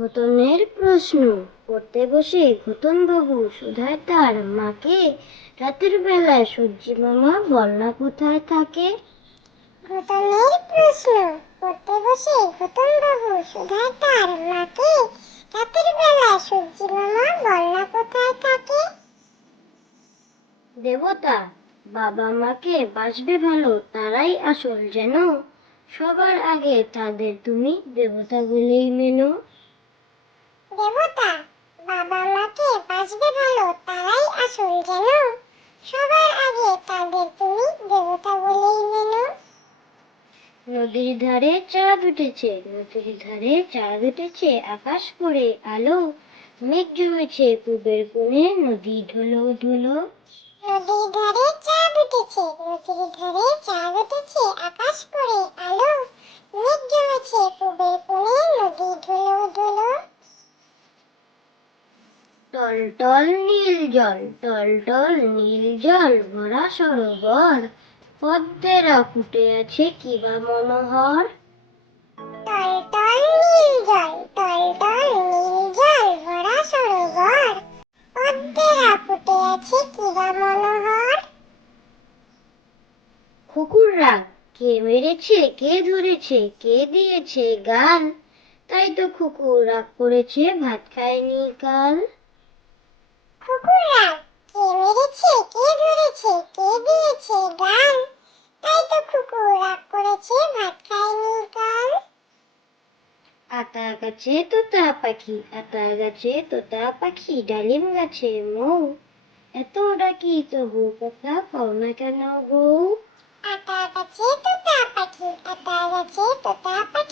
ঘটনের প্রশ্ন। পড়তে বসে ঘটন বাবু সুধায় তার মাকে রাতের বেলায় সূর্যি মামা বন্যা কোথায় থাকে? ঘটনের প্রশ্ন। পড়তে বসে ঘটন বাবু সুধায় তার মাকে রাতের বেলা সূর্যি মামা বন্যা কোথায় থাকে? দেবতা বাবা মাকে বাসবে ভালো তারাই আসল যেন। সবার আগে তাদের তুমি দেবতা বলেই মেনো। দেবতা বাবা মাকে বাঁচবে ভালো তারাই আসল যেন। সবার আগে তাদের তুমি দেবতা বলেই মেনো। নদীর ধারে চাঁদ উঠেছে নদীর ধারে চাঁদ উঠেছে আকাশ করে আলো মেঘ জমেছে পূবের কোণে নদী ধুলো ধুলো। নদীর ধারে চাঁদ উঠেছে নদীর ধারে চাঁদ উঠেছে আকাশ করে আলো মেঘ জমেছে পূবের কোণে নদী ধুলো ধুলো টল টল নীল জল টল টল নীল জল ভরা সরোবর পদ্মেরা ফুটে আছে কিবা মনোহর? টল টল নীল জল টল টল নীল জল ভরা সরোবর পদ্মেরা ফুটে আছে কিবা মনোহর? কুকুররা কে মেরেছে কে ধরেছে কে দিয়েছে গাল? তাই তো কুকুর রাগ করেছে ভাত খায়নি কাল। কুকুররা কে মেরেছে কে ধরেছে কে দিয়েছে গান তাই তো কুকুর রাগ করেছে ভাত খায়নি কাল। আতা গাছে তোতা পাখি আতা গাছে তোতা পাখি ডালিম গাছে মৌ এত ডাকি তবু কথা পাও না কেন বউ আটা গাছে তোতা পাখি আটা গাছে তোতা পাখি।